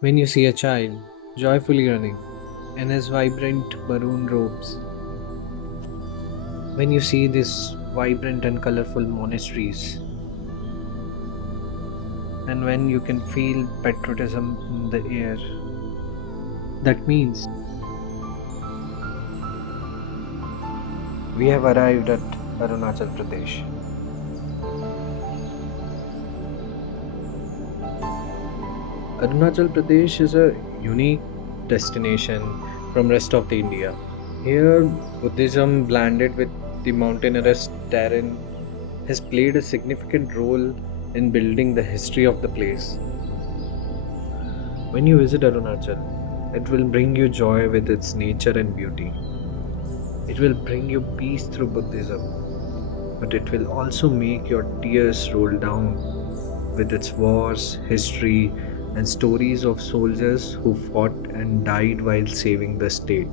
When you see a child joyfully running in his vibrant maroon robes, when you see these vibrant and colorful monasteries, and when you can feel patriotism in the air, that means we have arrived at Arunachal Pradesh. Arunachal Pradesh is a unique destination from rest of the India. Here, Buddhism blended with the mountainous terrain has played a significant role in building the history of the place. When you visit Arunachal, it will bring you joy with its nature and beauty. It will bring you peace through Buddhism, but it will also make your tears roll down with its wars, history, and stories of soldiers who fought and died while saving the state.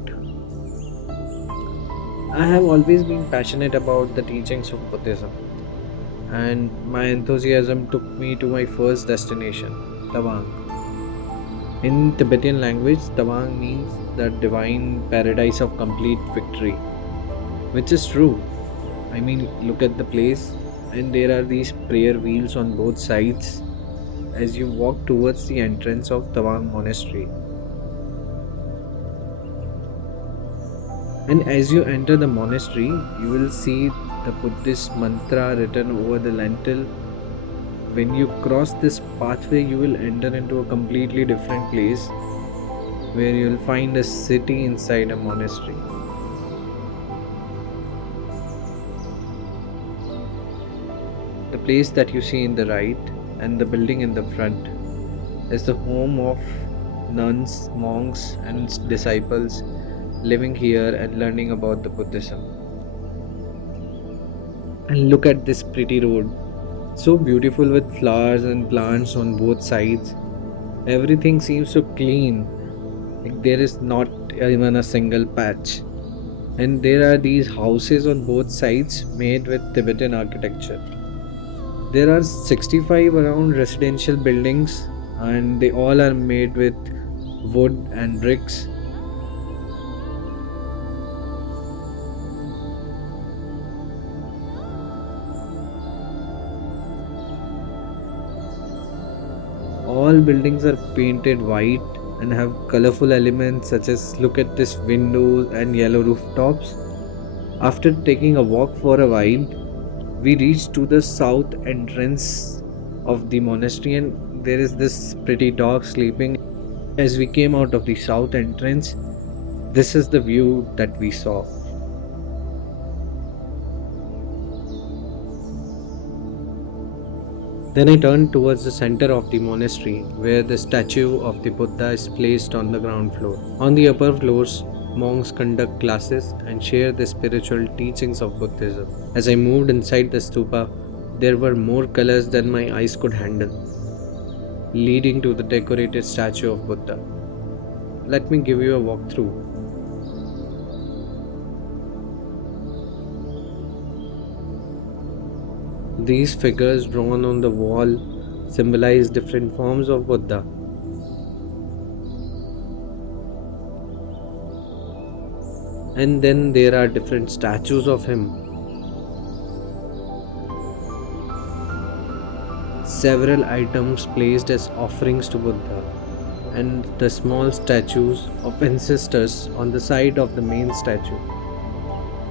I have always been passionate about the teachings of Buddhism, and my enthusiasm took me to my first destination, Tawang. In Tibetan language, Tawang means the divine paradise of complete victory, which is true. I mean, look at the place, and there are these prayer wheels on both sides as you walk towards the entrance of Tawang Monastery. And as you enter the monastery, you will see the Buddhist mantra written over the lintel. When you cross this pathway, you will enter into a completely different place where you will find a city inside a monastery. The place that you see in the right and the building in the front is the home of nuns, monks, and disciples living here and learning about the Buddhism. And look at this pretty road, so beautiful with flowers and plants on both sides. Everything seems so clean, like there is not even a single patch. And there are these houses on both sides made with Tibetan architecture. There are 65 around residential buildings, and they all are made with wood and bricks. All buildings are painted white and have colorful elements such as look at this windows and yellow rooftops. After taking a walk for a while, we reached to the south entrance of the monastery, and there is this pretty dog sleeping. As we came out of the south entrance, this is the view that we saw. Then I turned towards the center of the monastery, where the statue of the Buddha is placed on the ground floor. On the upper floors, monks conduct classes and share the spiritual teachings of Buddhism. As I moved inside the stupa, there were more colors than my eyes could handle, leading to the decorated statue of Buddha. Let me give you a walkthrough. These figures drawn on the wall symbolize different forms of Buddha. And then there are different statues of him. Several items placed as offerings to Buddha, and the small statues of ancestors on the side of the main statue.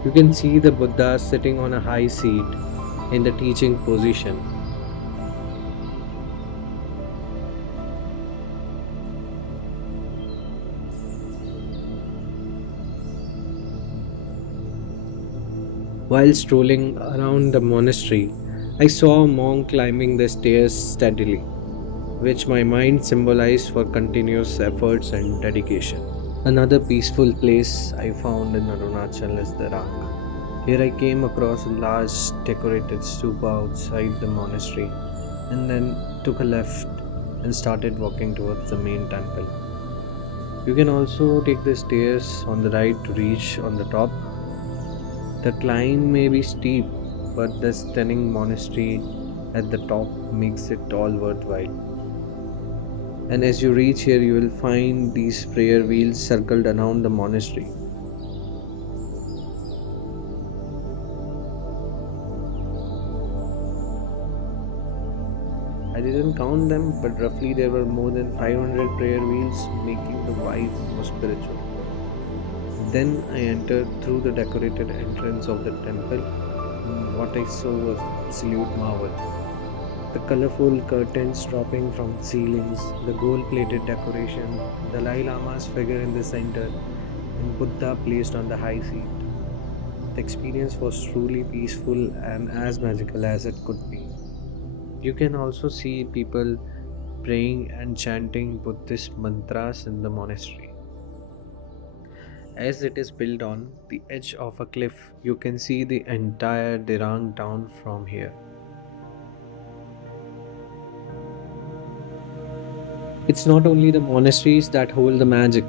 You can see the Buddha sitting on a high seat in the teaching position. While strolling around the monastery, I saw a monk climbing the stairs steadily, which my mind symbolized for continuous efforts and dedication. Another peaceful place I found in Arunachal is Dirang. Here I came across a large decorated stupa outside the monastery and then took a left and started walking towards the main temple. You can also take the stairs on the right to reach on the top. The climb may be steep, but the stunning monastery at the top makes it all worthwhile. And as you reach here, you will find these prayer wheels circled around the monastery. I didn't count them, but roughly there were more than 500 prayer wheels, making the vibe more spiritual. Then I entered through the decorated entrance of the temple, and what I saw was absolute marvel. The colorful curtains dropping from the ceilings, the gold plated decoration, the Dalai Lama's figure in the center, and Buddha placed on the high seat. The experience was truly peaceful and as magical as it could be. You can also see people praying and chanting Buddhist mantras in the monastery. As it is built on the edge of a cliff, you can see the entire Dirang town from here. It's not only the monasteries that hold the magic,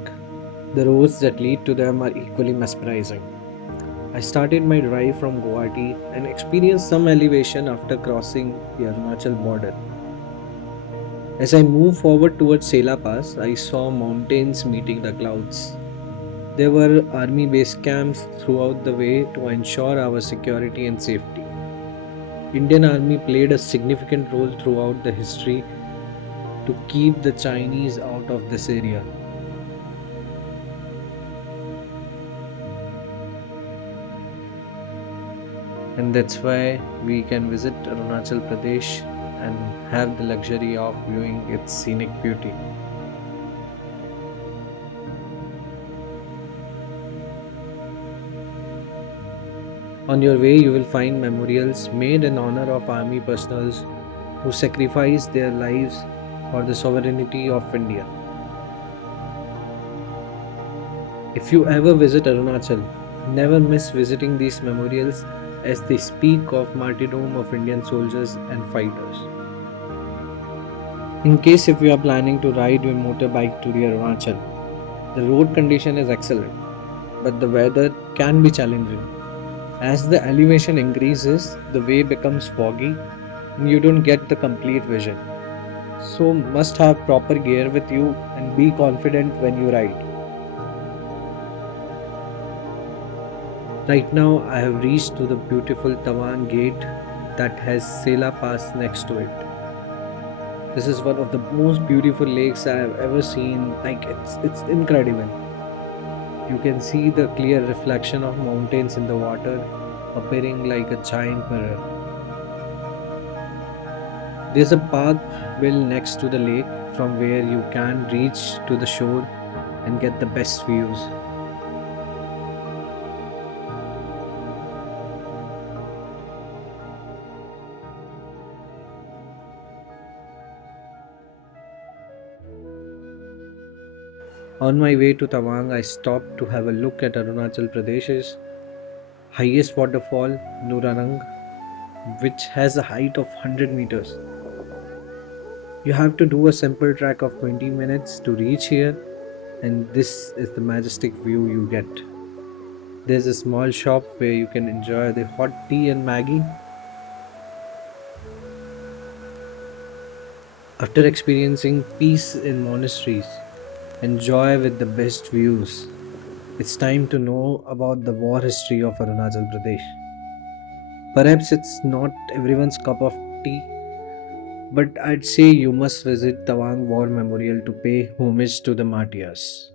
the roads that lead to them are equally mesmerizing. I started my drive from Guwahati and experienced some elevation after crossing the Arunachal border. As I moved forward towards Sela Pass, I saw mountains meeting the clouds. There were army base camps throughout the way to ensure our security and safety. Indian Army played a significant role throughout the history to keep the Chinese out of this area. And that's why we can visit Arunachal Pradesh and have the luxury of viewing its scenic beauty. On your way, you will find memorials made in honor of army personnel who sacrificed their lives for the sovereignty of India. If you ever visit Arunachal, never miss visiting these memorials as they speak of martyrdom of Indian soldiers and fighters. In case if you are planning to ride your motorbike to the Arunachal, the road condition is excellent, but the weather can be challenging. As the elevation increases, the way becomes foggy and you don't get the complete vision. So must have proper gear with you and be confident when you ride. Right now I have reached to the beautiful Tawang gate that has Sela Pass next to it. This is one of the most beautiful lakes I have ever seen. Like it's incredible. You can see the clear reflection of mountains in the water appearing like a giant mirror. There's a path built next to the lake from where you can reach to the shore and get the best views. On my way to Tawang, I stopped to have a look at Arunachal Pradesh's highest waterfall, Nuranang, which has a height of 100 meters. You have to do a simple trek of 20 minutes to reach here, and this is the majestic view you get. There's a small shop where you can enjoy the hot tea and Maggie. After experiencing peace in monasteries and joy with the best views, it's time to know about the war history of Arunachal Pradesh. Perhaps it's not everyone's cup of tea, but I'd say you must visit Tawang War Memorial to pay homage to the martyrs.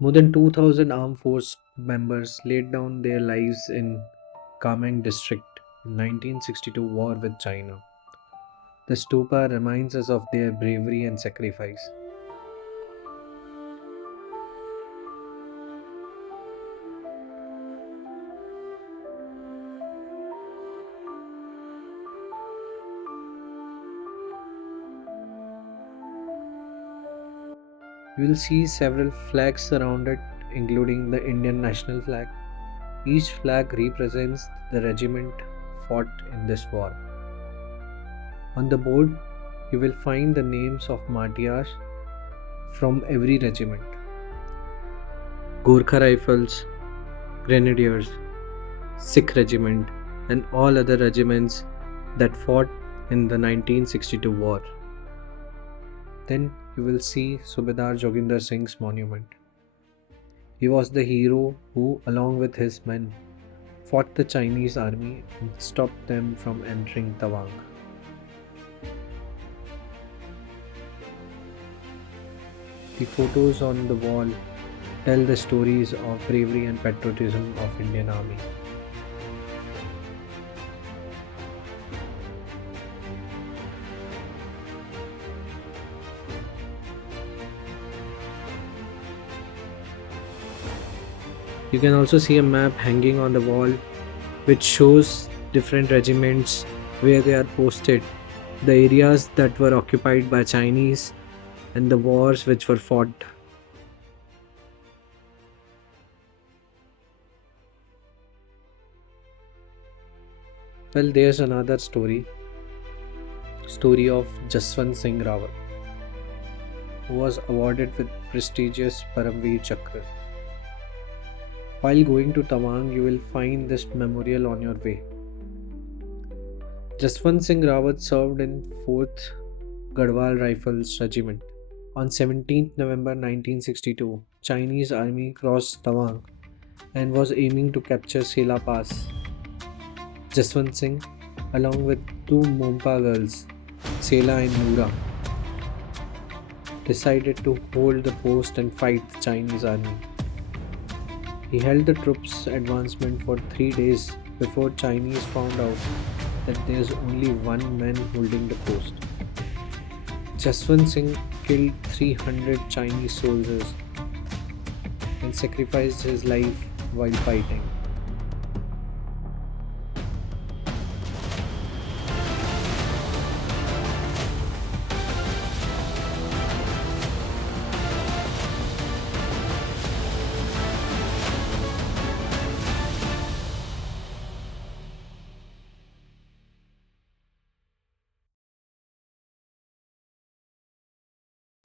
More than 2,000 armed force members laid down their lives in Kameng district in 1962 war with China. The stupa reminds us of their bravery and sacrifice. You will see several flags around it, including the Indian national flag. Each flag represents the regiment fought in this war. On the board, you will find the names of martyrs from every regiment: Gorkha Rifles, Grenadiers, Sikh Regiment, and all other regiments that fought in the 1962 war. Then you will see Subedar Joginder Singh's monument. He was the hero who, along with his men, fought the Chinese army and stopped them from entering Tawang. The photos on the wall tell the stories of bravery and patriotism of Indian Army. You can also see a map hanging on the wall which shows different regiments where they are posted, the areas that were occupied by Chinese, and the wars which were fought. Well, there's another story of Jaswant Singh Rawat, who was awarded with prestigious Paramveer Chakra. While going to Tawang, you will find this memorial on your way. Jaswant Singh Rawat served in 4th Garhwal Rifles Regiment. On 17th November 1962, Chinese army crossed Tawang and was aiming to capture Sela Pass. Jaswant Singh, along with two Mompa girls, Sela and Noora, decided to hold the post and fight the Chinese army. He held the troops' advancement for 3 days before Chinese found out that there's only one man holding the post. Jaswant Singh killed 300 Chinese soldiers and sacrificed his life while fighting.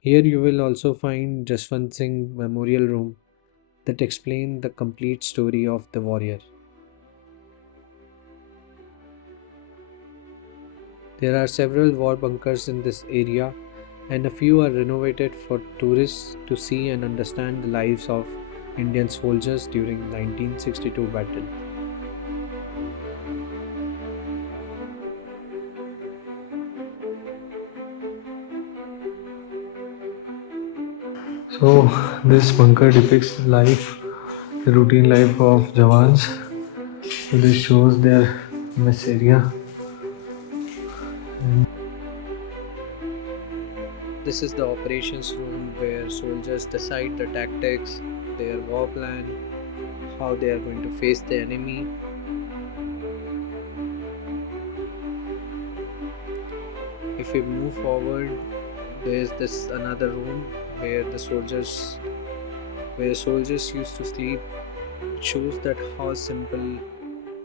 Here you will also find Jaswant Singh Memorial Room that explain the complete story of the warrior. There are several war bunkers in this area and a few are renovated for tourists to see and understand the lives of Indian soldiers during 1962 battle. So this bunker depicts the routine life of Jawans. So this shows their mess area. This is the operations room where soldiers decide the tactics, their war plan, how they are going to face the enemy. If we move forward, there is this another room where soldiers used to sleep. It shows that how simple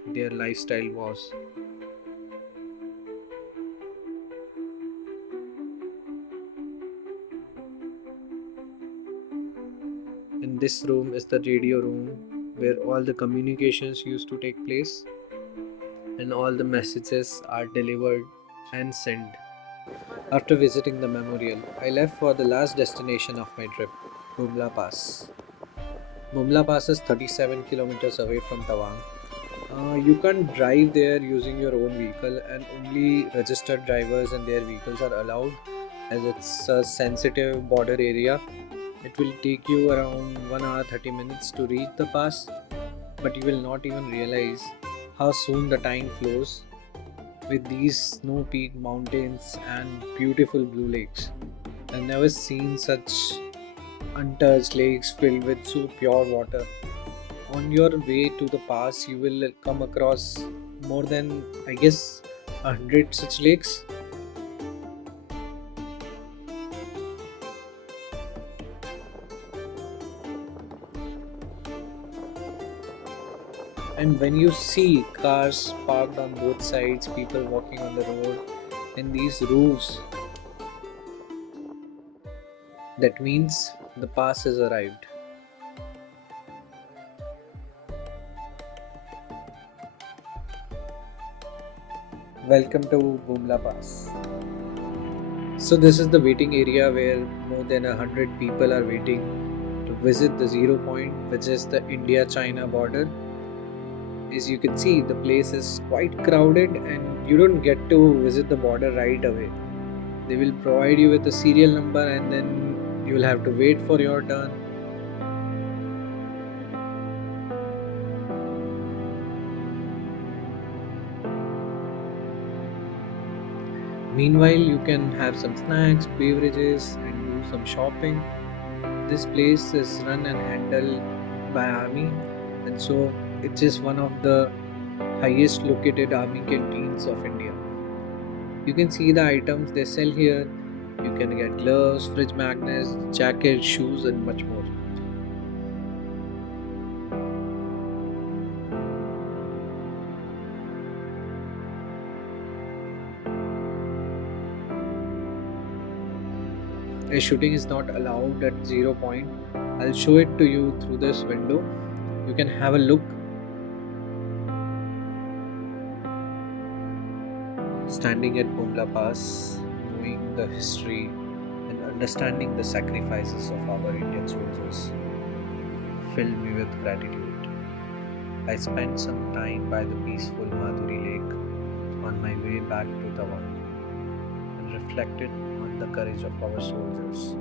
their lifestyle was. In this room is the radio room where all the communications used to take place and all the messages are delivered and sent. After visiting the memorial, I left for the last destination of my trip, Bumla Pass. Bumla Pass is 37 kilometers away from Tawang. You can't drive there using your own vehicle, and only registered drivers and their vehicles are allowed as it's a sensitive border area. It will take you around 1 hour 30 minutes to reach the pass, but you will not even realize how soon the time flows with these snow peaked mountains and beautiful blue lakes. I've never seen such untouched lakes filled with so pure water. On your way to the pass, you will come across more than, I guess, 100 such lakes. And when you see cars parked on both sides, people walking on the road, and these roofs, that means the pass has arrived. Welcome to Bumla Pass. So this is the waiting area where more than 100 people are waiting to visit the zero point, which is the India-China border. As you can see, the place is quite crowded and you don't get to visit the border right away. They will provide you with a serial number and then you will have to wait for your turn. Meanwhile, you can have some snacks, beverages, and do some shopping. This place is run and handled by army, and so it is one of the highest located army canteens of India. You can see the items they sell here. You can get gloves, fridge magnets, jackets, shoes, and much more. A shooting is not allowed at zero point. I'll show it to you through this window. You can have a look. Standing at Bumla Pass, knowing the history and understanding the sacrifices of our Indian soldiers filled me with gratitude. I spent some time by the peaceful Madhuri Lake on my way back to Tawang and reflected on the courage of our soldiers.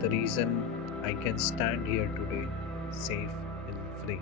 The reason I can stand here today, safe and free.